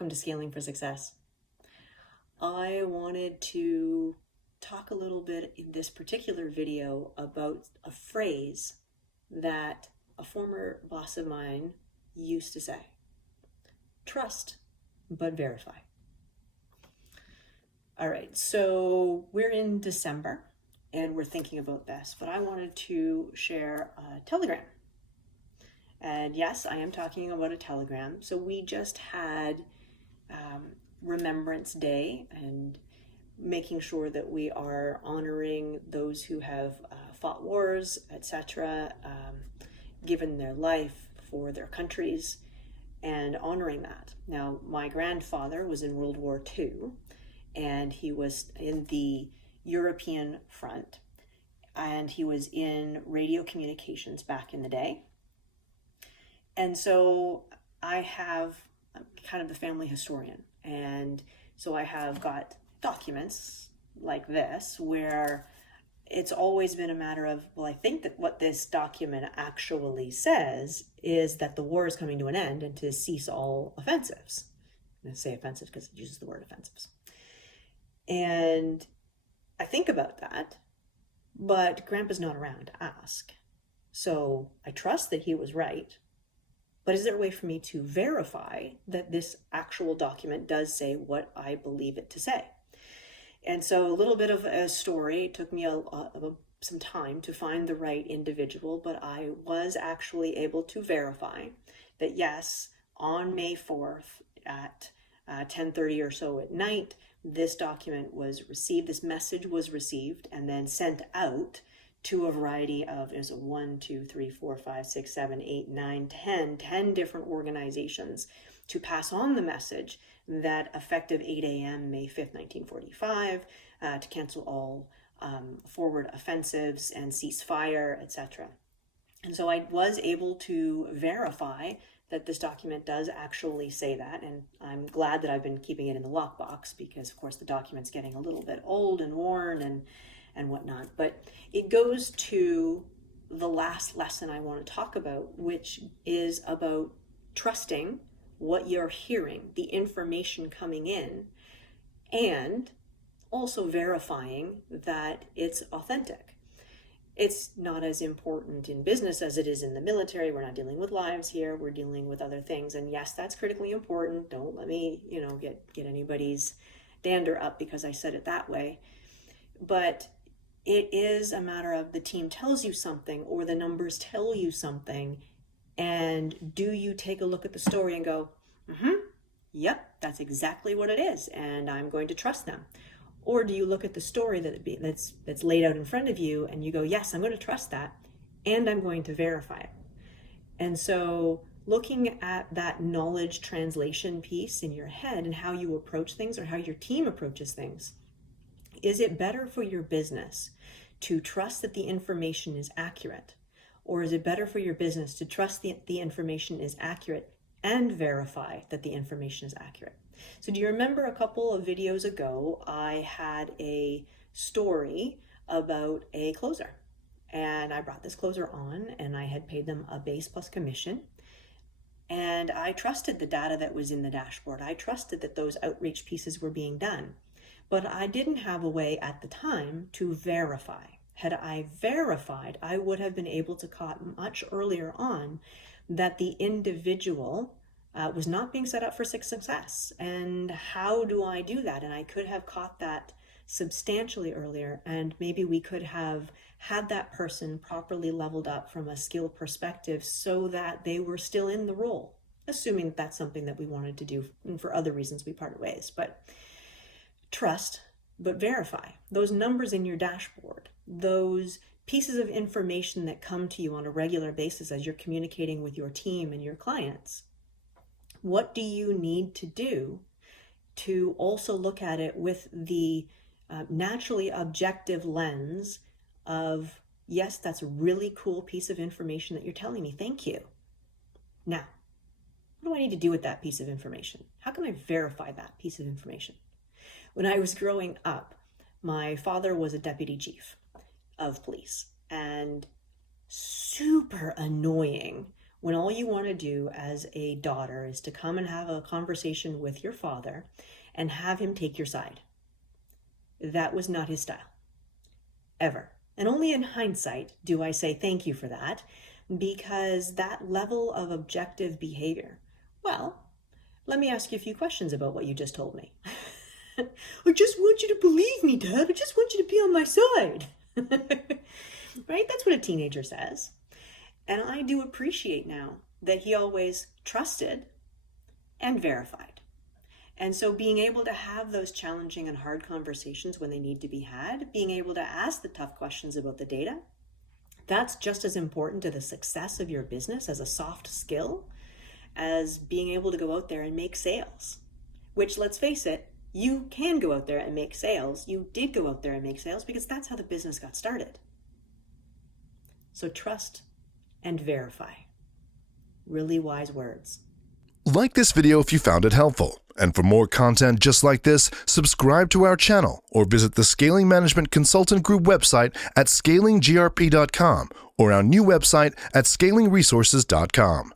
welcome to Scaling for Success. I wanted to talk a little bit in this particular video about a phrase that a former boss of mine used to say. Trust, but verify. All right, so we're in December and we're thinking about this, but I wanted to share a telegram. And yes, I am talking about a telegram. So we just had Remembrance Day and making sure that we are honoring those who have fought wars, etc., given their life for their countries, and honoring that. Now, my grandfather was in World War II, and he was in the European front, and he was in radio communications back in the day. And so I'm kind of the family historian. And so I have got documents like this where it's always been a matter of, well, I think that what this document actually says is that the war is coming to an end and to cease all offensives. I'm going to say offensives because it uses the word offensives. And I think about that, but Grandpa's not around to ask. So I trust that he was right. But is there a way for me to verify that this actual document does say what I believe it to say? And so a little bit of a story. It took me some time to find the right individual, but I was actually able to verify that yes, on May 4th at 10:30 or so at night, this document was received, this message was received and then sent out to a variety of, it was 10 different organizations to pass on the message that effective 8 a.m. May 5th, 1945, to cancel all forward offensives and cease fire, etc. And so I was able to verify that this document does actually say that, and I'm glad that I've been keeping it in the lockbox because, of course, the document's getting a little bit old and worn and whatnot. But it goes to the last lesson I want to talk about, which is about trusting what you're hearing, the information coming in, and also verifying that it's authentic. It's not as important in business as it is in the military. We're not dealing with lives here. We're dealing with other things. And yes, that's critically important. Don't let me, get anybody's dander up because I said it that way. But it is a matter of the team tells you something or the numbers tell you something, and do you take a look at the story and go, yep, that's exactly what it is, and I'm going to trust them? Or do you look at the story that's laid out in front of you and you go, yes, I'm going to trust that, and I'm going to verify it? And so looking at that knowledge translation piece in your head and how you approach things or how your team approaches things. Is it better for your business to trust that the information is accurate? Or is it better for your business to trust the information is accurate and verify that the information is accurate? So do you remember a couple of videos ago, I had a story about a closer. And I brought this closer on and I had paid them a base plus commission. And I trusted the data that was in the dashboard. I trusted that those outreach pieces were being done. But I didn't have a way at the time to verify. Had I verified, I would have been able to caught much earlier on that the individual was not being set up for success. And how do I do that? And I could have caught that substantially earlier, and maybe we could have had that person properly leveled up from a skill perspective so that they were still in the role, assuming that that's something that we wanted to do, and for other reasons we parted ways. But trust, but verify. Those numbers in your dashboard, those pieces of information that come to you on a regular basis as you're communicating with your team and your clients. What do you need to do to also look at it with the naturally objective lens of, yes, that's a really cool piece of information that you're telling me. Thank you. Now, what do I need to do with that piece of information? How can I verify that piece of information? When I was growing up, my father was a deputy chief of police, and super annoying when all you want to do as a daughter is to come and have a conversation with your father and have him take your side. That was not his style, ever. And only in hindsight do I say thank you for that, because that level of objective behavior, well, let me ask you a few questions about what you just told me. I just want you to believe me, Dad. I just want you to be on my side. Right? That's what a teenager says. And I do appreciate now that he always trusted and verified. And so being able to have those challenging and hard conversations when they need to be had, being able to ask the tough questions about the data, that's just as important to the success of your business as a soft skill as being able to go out there and make sales. Which, let's face it, you can go out there and make sales. You did go out there and make sales because that's how the business got started. So trust and verify. Really wise words. Like this video if you found it helpful. And for more content just like this, subscribe to our channel or visit the Scaling Management Consultant Group website at scalinggrp.com or our new website at scalingresources.com.